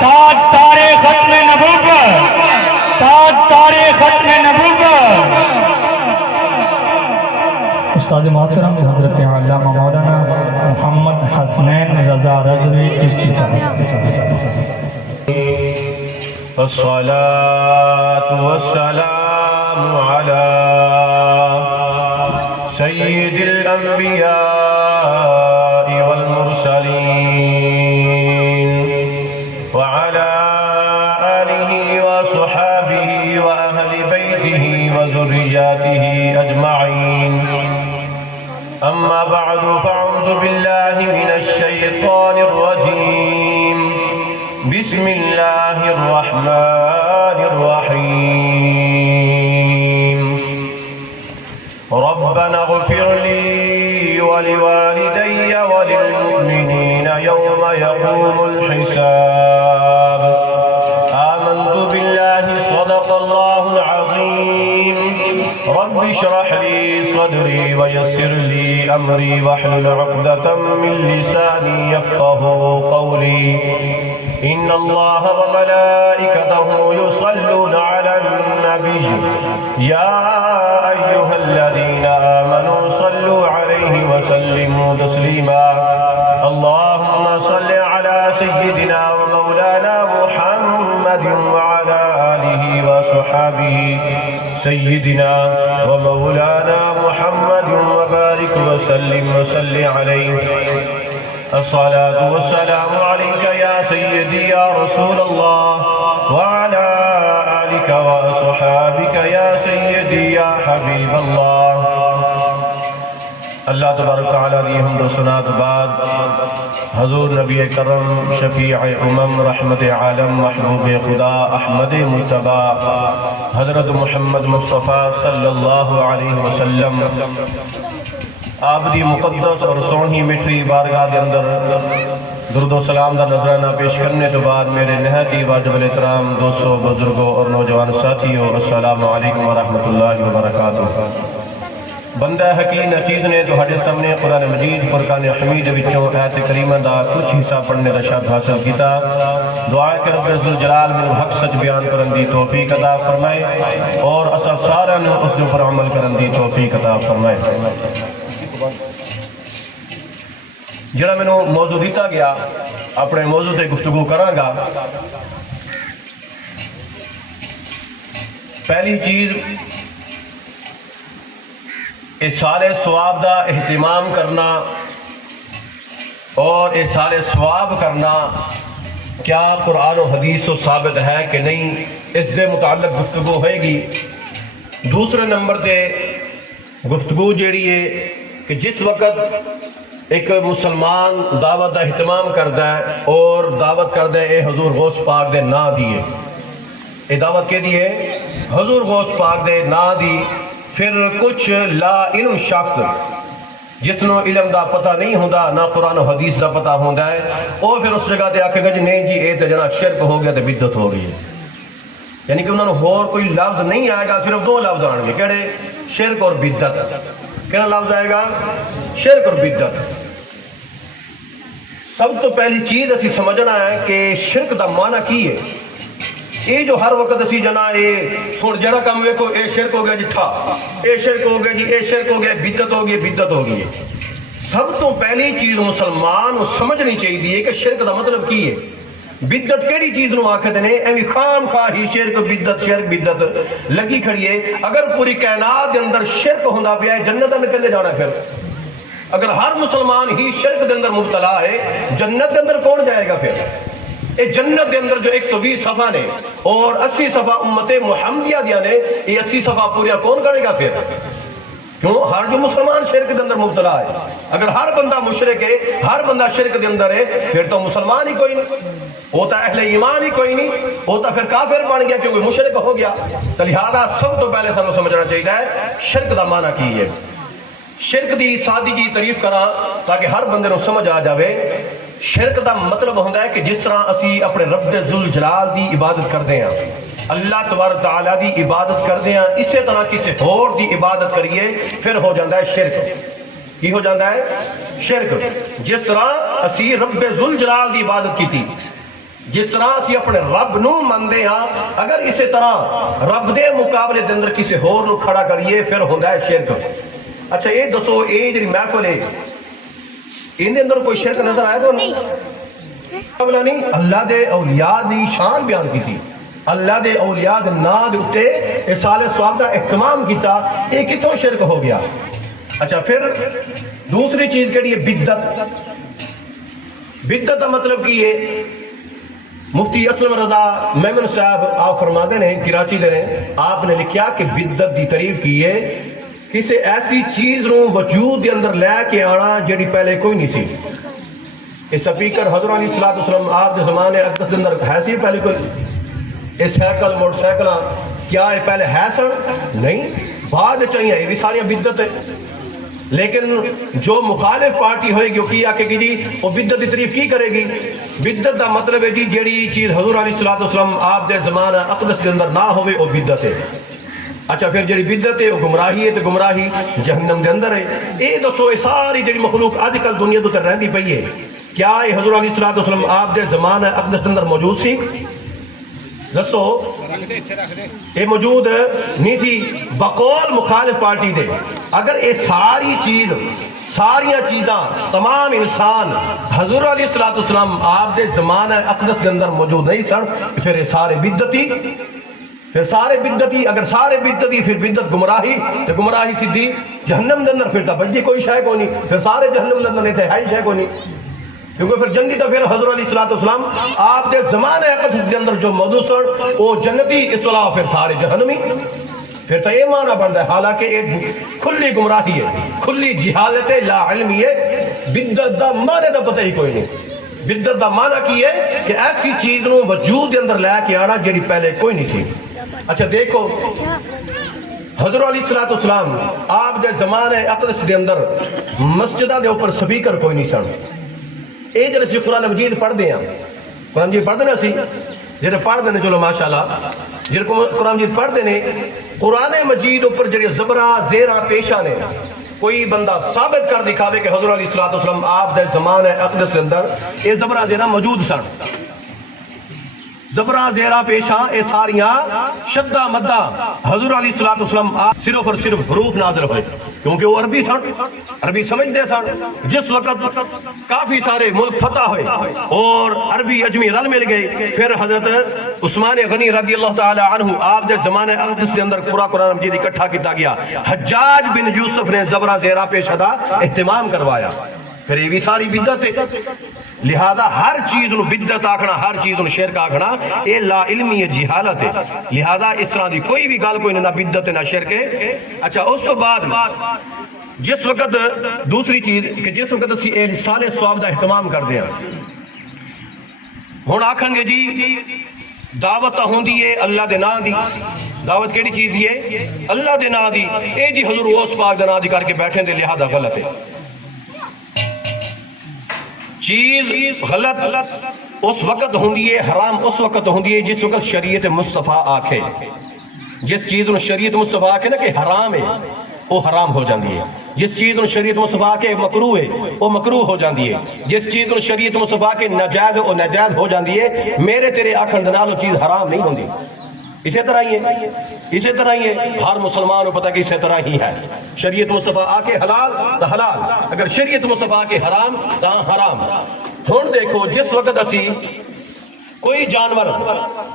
تاج تارے ختم نبوت، تاج تارے ختم نبوت استاد محترم حضرت علامہ مولانا محمد حسنین رضا رضوی چشتی صاحب۔ الصلاة والسلام على سيد الأنبياء والمرسلين وعلى آله وصحابه وأهل بيته وذرياته أجمعين، أما بعد فأعوذ بالله من الشيطان الرجيم، بسم الله الرحمن الرحيم، ربنا اغفر لي ولوالدي وللمؤمنين يوم يقوم الحساب، آمنت بالله صدق الله العظيم، رب اشرح لي صدري ويسر لي أمري واحلل عقدة من لساني يفقهوا قولي، إن الله وملائكته يصلون على النبي يا أيها الذين آمنوا صلوا عليه وسلموا تسليما، اللهم صل على سيدنا ومولانا محمد وعلى آله وصحبه سيدنا ومولانا محمد وبارك وسلم وصل عليه، الصلاة والسلام عليك يا سيدي يا رسول الله وعلى آلك وأصحابك يا سيدي يا حبيب الله۔ اللہ تبارک تعالیٰ دی حمد و ثنا کے بعد حضور نبی کرم شفیع امم رحمت عالم محبوب خدا احمد مجتبی حضرت محمد مصطفیٰ صلی اللہ علیہ وسلم آپ دی مقدس اور سونی مٹھی بارگاہ دے اندر درود و سلام دا نذرانہ پیش کرنے تو بعد میرے نہایت واجب الاحترام دوستوں، بزرگوں اور نوجوان ساتھیوں، السلام علیکم ورحمۃ اللہ وبرکاتہ۔ بندہ حکیم نچیز نے تو ہڈے سامنے قرآن مجید فرقان حمید وچوں آیت کریمہ دا کچھ حصہ پڑھنے دا شرف حاصل کیتا، دعا کہ رب ذوالجلال میں حق سچ بیان کرن دی توفیق عطا فرمائے اور اسا سارا نو اس دے پر عمل کرن دی توفیق عطا فرمائے۔ جڑا میں نو موضوع دیتا گیا اپنے موضوع تے گفتگو کراں گا۔ پہلی چیز احصال ثواب دا اہتمام کرنا اور احصال ثواب کرنا کیا قرآن و حدیث و ثابت ہے کہ نہیں، اس دے متعلق گفتگو ہوئے گی۔ دوسرے نمبر تے گفتگو جیڑی ہے کہ جس وقت ایک مسلمان دعوت دا اہتمام کردا ہے اور دعوت کردا ہے اے حضور غوث پاک دے نا دیے، اے دعوت کے دیے حضور غوث پاک دے نا دی، پھر کچھ لا علم شخص جس نو علم دا پتہ نہیں ہوندا، نہ قرآن و حدیث دا پتہ ہوندا ہے، وہ پھر اس جگہ تے آکھے گا جی نہیں جی اے تے جناب شرک ہو گیا تے بدعت ہو گئی ہے، یعنی کہ انہوں نے اور کوئی لفظ نہیں آئے گا، صرف دو لفظ آنے گے، کہڑے؟ شرک اور بدعت۔ کہنا لفظ آئے گا؟ شرک اور بدعت۔ سب تو پہلی چیز اسی سمجھنا ہے کہ شرک دا معنی کی ہے۔ یہ جو ہر وقت اسی جنا اے سن جڑا کام ویکھو اے شرک ہو گیا جی ٹھا، اے شرک ہو گیا جی، اے شرک ہو گیا، بدعت ہو گئی، بدعت ہو گئی ہے۔ سب تو پہلی چیز مسلمان کو سمجھنی چاہیے کہ شرک دا مطلب کی ہے۔ بدعت کیڑی چیز نو آکھدے نے؟ ایویں خام خواہ ہی شرک بدعت لگی کھڑی ہے۔ اگر پوری کائنات دے اندر شرک ہوندا پیا ہے جنت میں کدے جانا؟ پھر اگر ہر مسلمان ہی شرک دے اندر مبتلا ہے جنت دے اندر کون جائے گا؟ پھر اے جنت دے اندر جو 120 صفحہ نے اور 80 صفحہ امت محمدیہ دیا نے، یہ 80 صفحہ پوریا کون کرے گا؟ پھر کیوں؟ ہر جو مسلمان شرک دے اندر مبتلا ہے۔ اگر ہر بندہ مشرک ہے، ہر بندہ شرک دے اندر ہے، پھر تو مسلمان ہی کوئی نہیں، ہوتا اہل ایمان ہی کوئی نہیں، ہوتا پھر کافر بن گیا کیونکہ مشرک ہو گیا۔ تو لہذا سب تو پہلے سانو سمجھنا چاہیے ہے شرک دا معنی کی ہے۔ شرک دی سادی جی تعریف کراں تاکہ ہر بندے نو سمجھ آ جاوے۔ شرک دا مطلب ہوندا ہے کہ جس طرح اسی اپنے رب ذوالجلال دی عبادت کردے ہیں، اللہ تبارک تعالیٰ دی عبادت کردے ہیں، اسی طرح کسی اور دی عبادت کریے پھر ہو جاندہ ہے شرک۔ کی ہو جاندہ ہے؟ شرک۔ جس طرح اسی رب ذوالجلال دی عبادت کی تھی، جس طرح اسی اپنے رب نو مندے ہاں اگر اسی طرح رب دے مقابلے دے اندر کسی ہور نو کھڑا کریے پھر ہوندا ہے شرک. اچھا یہ دسو یہ جڑی محفل ہے ان دے اندر کوئی شرک نظر آیا تو نہیں؟ اللہ دے اولیاء دی شان بیان کی تھی, اللہ دے اولیاء دے نام دے اوتے اصال ثواب کا اہتمام کیتا, یہ کتوں شرک ہو گیا؟ اچھا پھر دوسری چیز کہڑی ہے بدعت. بدعت کا مطلب کی ہے مفتی اسلم رضا میمن صاحب آپ فرماتے ہیں کراچی دے نے, آپ نے لکھیا کہ بدعت دی تعریف کی ہے کسی ایسی چیز نو وجود دے اندر لے کے آنا جڑی پہلے کوئی نہیں سی. یہ سپیکر حضرت علیہ الصلوۃ والسلام آپ کے زمانے اقدس دے اندر ہے سی پہلے کوئی؟ یہ سائیکل موٹر سائیکل کیا یہ پہلے ہے سن؟ نہیں, بعد چاہیے یہ بھی ساری بدعت ہے. لیکن جو مخالف پارٹی ہوئے گی وہ کی آکے گی جی وہ بدعت کی تعریف کی کرے گی؟ بدعت کا مطلب ہے جی جیڑی چیز حضور علیہ الصلوۃ والسلام آپ دے زمانہ اقدس کے اندر نہ ہوئے وہ بدعت ہے. اچھا پھر جیڑی بدعت ہے وہ گمراہی ہے, تو گمراہی جہنم دے اندر ہے. یہ دسو یہ ساری جیڑی مخلوق اج کل دنیا تو رہندی پئی ہے, کیا یہ حضور علیہ الصلوۃ والسلام آپ دے زمانہ اقدس کے اندر موجود سی؟ دسو یہ موجود نہیں تھی بقول مخالف پارٹی دے. اگر یہ ساری چیز ساریاں چیزاں تمام انسان حضور علیہ الصلوۃ والسلام آپ دے زمانہ اقدس کے اندر موجود نہیں سن, پھر یہ سارے بدعتی, پھر سارے بدعتی. اگر سارے بدعتی پھر بدعت گمراہی, تو گمراہی سیدھی جہنم دے اندر, پھر تو بچی کوئی شے کو نہیں, پھر سارے جہنم دے اندر نہیں تھے ہے شے کو نہیں, کیونکہ پھر جنتی تو پھر حضور علیہ الصلوۃ والسلام آپ دے زمانے اقدس کے اندر جو موجود سن وہ جنتی, اس طرح پھر سارے جہنمی. پھر تو یہ معنی بنتا ہے حالانکہ ایک کھلی گمراہی ہے, کھلی جہالت ہے, لا علمی ہے. بدعت دا معنی دا پتہ ہی کوئی نہیں. بدعت دا معنی کی ہے کہ ایسی چیز نو وجود کے اندر لے کے آنا جڑی پہلے کوئی نہیں تھی. اچھا دیکھو حضور علیہ الصلوۃ والسلام آپ دے زمانے اقدس کے اندر مسجدہ دے اوپر سپیکر کوئی نہیں سن. یہ جب اسی قرآن مجید پڑھتے ہیں, قرآن مجید پڑھتے ہیں اسی جڑے پڑھتے ہیں, چلو ماشاءاللہ جڑے قرآن مجید پڑھتے ہیں, قرآن مجید اوپر جڑے زبراں زیراں پیشاں نے, کوئی بندہ ثابت کر دکھاوے کہ حضور علیہ الصلوۃ والسلام آپ دے زمانے اقدس کے اندر یہ زبراں زیراں موجود سن. زبراں زیراں پیشاں یہ ساریاں شدہ مدہ حضور علیہ الصلوۃ والسلام صرف اور صرف حروف نازل ہوئے, کیونکہ وہ عربی سن, عربی سمجھتے سن. جس وقت کافی سارے ملک فتح ہوئے اور عربی اجمی رل مل گئے, پھر حضرت عثمان غنی رضی اللہ تعالی عنہ آپ دے زمانے اقدس کے اندر پورا قرآن مجید اکٹھا کیتا گیا. حجاج بن یوسف نے زبراں زیراں پیشاں دا اہتمام کروایا. پھر یہ بھی ساری بدعت ہے. لہذا ہر چیز نو بدعت آکھنا, ہر چیز نو شرک آکھنا یہ لا علمی ہے, جہالت ہے. لہذا اس طرح دی کوئی بھی گل کوئی نہ بدعت ہے نہ شرک ہے. اچھا اس تو بعد جس وقت دوسری چیز کہ جس وقت اسی احسان ثواب دا اہتمام کردے ہیں, ہن آکھن گے جی دعوت ہوندی ہے اللہ دے نام دی. دعوت کیڑی چیز دی ہے؟ اللہ دے نام دی. اے جی حضور غوث پاک دے نام دی کر کے بیٹھے دے, لہذا غلط ہے. چیز غلط اس وقت ہوندی ہے, حرام اس وقت ہوندی ہے جس وقت شریعت مصطفیٰ آکھے. جس چیز نو شریعت مصطفیٰ آکھے نا کہ حرام ہے وہ حرام ہو جاندی ہے. جس چیز نو شریعت مصطفیٰ آکھے مکروہ ہے وہ مکروہ ہو جاندی ہے. جس چیز نو شریعت مصطفیٰ آکھے ناجائز وہ ناجائز ہو جاندی ہے. میرے تیرے آکھن دے نال وہ چیز حرام نہیں ہوندی. اسی طرح ہی ہے, اسی طرح ہی ہے. ہر مسلمان کو پتہ کہ اسی طرح ہی ہے. شریعت مصطفیٰ آکے حلال تو حلال, اگر شریعت مصطفیٰ آکے حرام تو حرام. ہن دیکھو جس وقت اسی کوئی جانور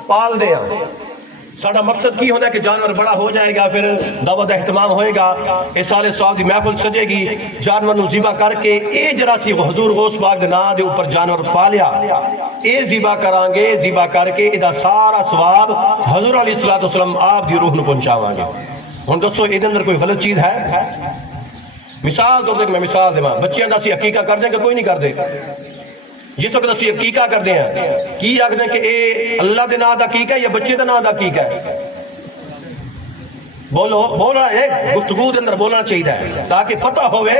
پال دے ہیں, ساڑھا مقصد کی ہونا ہے کہ جانور بڑا ہو جائے گا, پھر دعوت اہتمام ہوئے گا, اس سال ثواب دی محفل سجے گی, جانور نو ذبح کر کے اے جرا سی حضور غوث پاک دے نام دے اوپر جانور پالیا, اے ذبح کران گے, ذبح کر کے ادا سارا ثواب حضور علیہ الصلوۃ والسلام آپ دی روح نو پہنچاواں گے. ہن دسو اے دے اندر کوئی غلط چیز ہے؟ مثال طور تے میں مثال دیواں, بچیاں دا اسی عقیقہ کر دیں کہ کوئی نہیں کردے؟ جس وقت اسی عقیقہ کردے ہیں کی آکھدے ہیں کہ اے اللہ دے نام دا عقیقہ ہے یا بچے دے نام دا عقیقہ ہے؟ بولو, بولنا ہے, گفتگو دے اندر بولنا چاہیے تاکہ پتہ ہوئے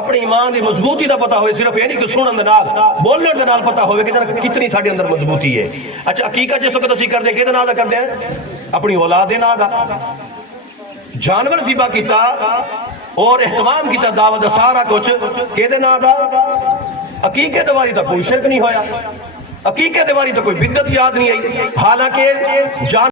اپنی ایمان دی مضبوطی دا پتہ ہوئے. صرف یہ نہیں کہ سنن دے نال بولنے دے نال پتہ ہوئے کہ کتنی ساڈے اندر مضبوطی ہے. اچھا عقیقہ جس وقت اسی کردے کہ دے نام دا کردے ہیں؟ اپنی اولاد دے نام دا. جانور ذبح کیتا اور اہتمام کیتا دعوت دا سارا کچھ کہ دے نام دا, عقیقے دواری دا کوئی شرک نہیں ہویا. عقیقے دے باری تو کوئی بدت یاد نہیں آئی، حالانکہ جان